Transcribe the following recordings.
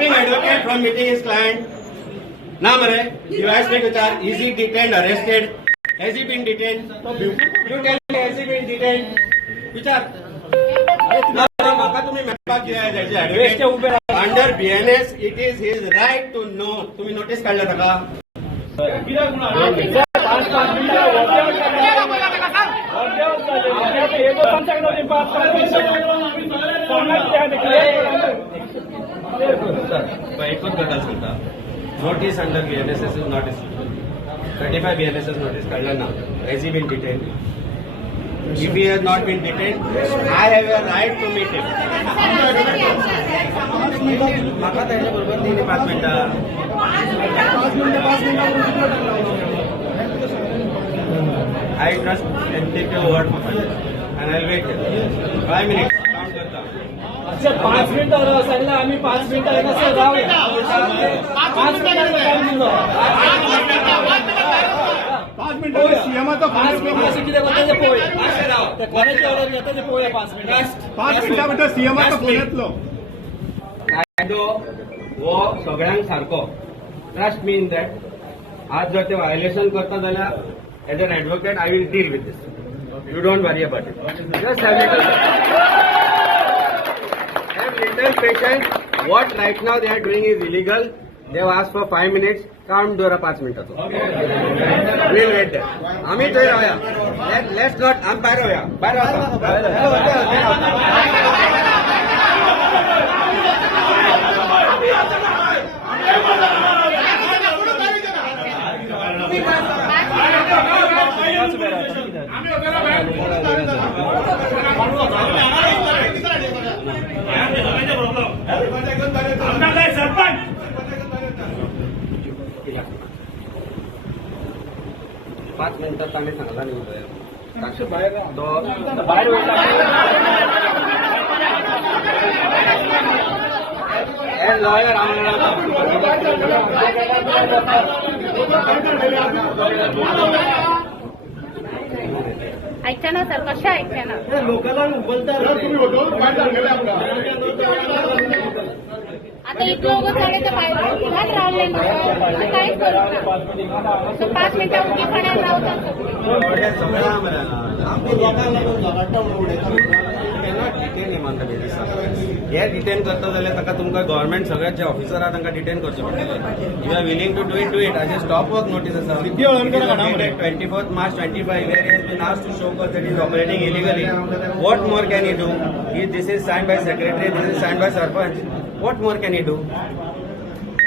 stopping advocate from meeting his client. Now, Mare, you asked me to charge. Is he detained, arrested? Has he been detained? You tell me, has he been detained? विचार. Under BNS, it is his right to know. तुम्ही notice काढलं का? एकच गटाल सांगता. Notice under BNS is not issued. 35 BNS notice काढला ना. Has he been detained? If he has not been detained, I have a right to meet him. माका त्याच्या बरोबर 3-5 मिनिटं. I trust and take your word and I'll wait. 5 minutes. Count करता. अच्छा 5 मिनिटं सांगितलं आम्ही 5 मिनिटं आहे ना सर राहूया 5 मिनिटं टाइम दिलो 5 मिनिटं सीएमचा 5 मिनिटं किती बद्दल पोय त्या कोणाची ऑर्डर घेता ते पोय 5 मिनिटं 5 मिनिटामध्ये सीएमचा पुण्यातलो कायदो वो सगळ्यांक सारको ट्रस्ट मी इन दॅट आज जर ते व्हायोलेशन करता जाल्यार as an advocate I will deal with this you don't worry about it just have little patience. What right now they are doing is illegal. They have asked for 5 minutes. Count Dora 5 minutes. We'll wait there. Amit Roya. Let's not umpire Roya. पाच मिनिटात आम्ही सांगला नाही तो बाहेर lawyer ऐकता ना sir कशा ऐकता ना लोकांना बोलतात आता इतकं उगं झाले तर बाहेर राहिले ना काहीच करू नका 5 मिनिटं उभी खड्याला लावतात हे डिटेन करता जाल्यार ताका तुमकां गव्हर्नमेंट सगळ्यात जे ऑफिसर आहा तांकां डिटेन करचें पडटलें you are willing to do it आज स्टॉप वर्क नोटीस आसा 24th March 25 where he has been asked to show cause that he is operating illegally. What more can he do? This is signed by secretary, this is signed by sarpanch. What more can he do?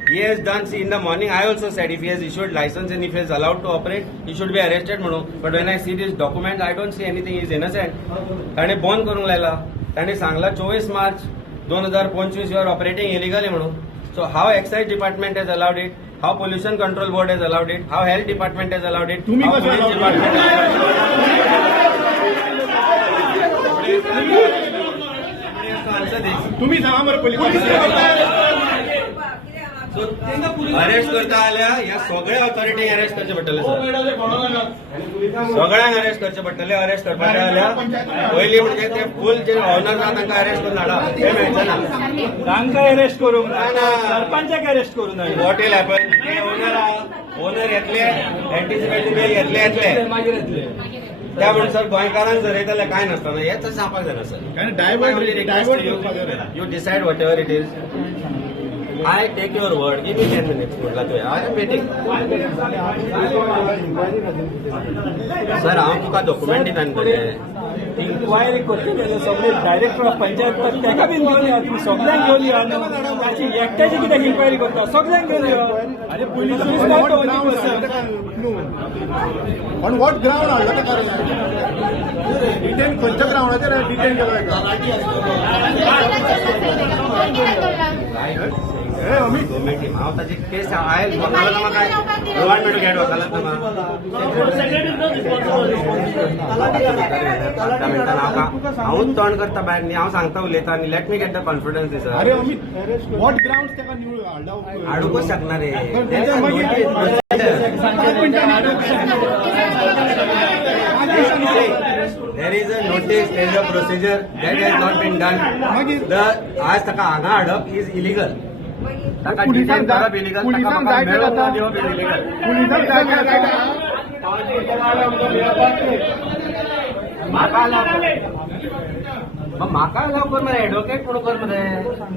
He has done, see in the morning I also said if he has issued license and if he is allowed to operate, he should be arrested म्हणून. But when I see this document, I don't see anything, he is innocent. ताणे बंद करूंक लायला. ताणे सांगला 24 March 2025 you are operating illegally म्हणून. So how excise department has allowed it? How pollution control board has allowed it? How health department has allowed it? How police department has allowed it? तुम्ही सांगा बरं पोलीस अरेस्ट करता आल्या या सगळ्या authority arrest करचे पडटले सगळ्यांक अरेस्ट करचे पडटले अरेस्ट करपाक आल्या पयलीं म्हणजे ते फूल जे ऑनर ना तांकां अरेस्ट करून हाडा ते मेळचे ना तांकां अरेस्ट करूंक ना सरपंचाक अरेस्ट करूंक ना वॉट विल हॅपन ते ओनर येतले एंटीसिपेटरी बेल येतले मागीर येतले त्या म्हणसर गोंयकारांक जर येतले काय नसताना हेच सांगपाक जाय sir you decide whatever it is I take your word. Give me 10 minutes. I am waiting. Sir, हांव तुका डॉक्युमेंट दिता न्ही इन्क्वायरी करता सगळे डायरेक्टर ऑफ पंचायत ताका बीन घेवन या तुम्ही सगळ्यांक घेवन या ताची एकट्याची कित्याक इन्क्वायरी करता सगळ्यांक घेवन या अरे पुलीस ऑन वॉट ग्राउंड हाडला ताका डिटेन खंयच्या ग्राउंडाचेर डिटेन केलो हांव ताची केस आयज वकालत म्हाका रिमांड मेळूं गेट वकालत हांवूच तोंड करता भायर न्ही हांव सांगता उलयता न्ही let me get the confidence this what ground ताका हाडूंकूच शकना रे There is a notice, there is a procedure that has not been done. आज ताका हांगा हाडप is illegal. ताका पुलिसांक डिटेन करप इलिगल, पुलिसांक जाय ते जाता. दिवप इलिगल. पुलिसांक जाय ते जाता. म्हाका अलाव कर मरे एडवोकेट म्हणून कर मरे.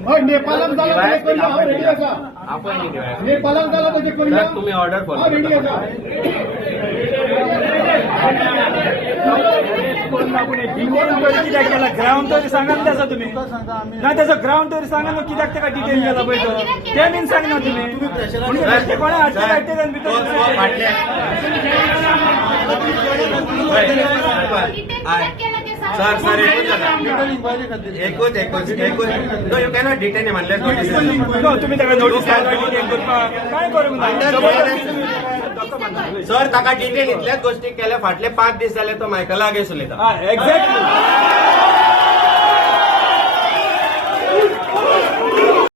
हय, नेपाळाक जालां तशें करया, हांव रेडी आसा. आपण नाही घेऊया. नेपाळाक जालां तशें करया, तर तुम्ही ऑर्डर हांव फॉलो रेडी आसा. कित्याक केला ग्राउंड तरी सांगा ना त्याचा तुम्ही ना त्याचं ग्राउंड तरी सांगा ना कित्याक तेका डिटेन केला पळय तो ते बीन सांग ना तुम्ही कोणा हाडटे हाडटे जावन भितर सर सर एकूच नो यू कॅनॉट डिटेन म्हणल्यार तुम्ही त्याला नोटीस डिटेन करपाक काय करूंक सर ताका डिटेन इतल्याच गोष्टी केल्या फाटले 5 दीस जाले तो मायकला आगेस उलयता. एक्झॅक्टली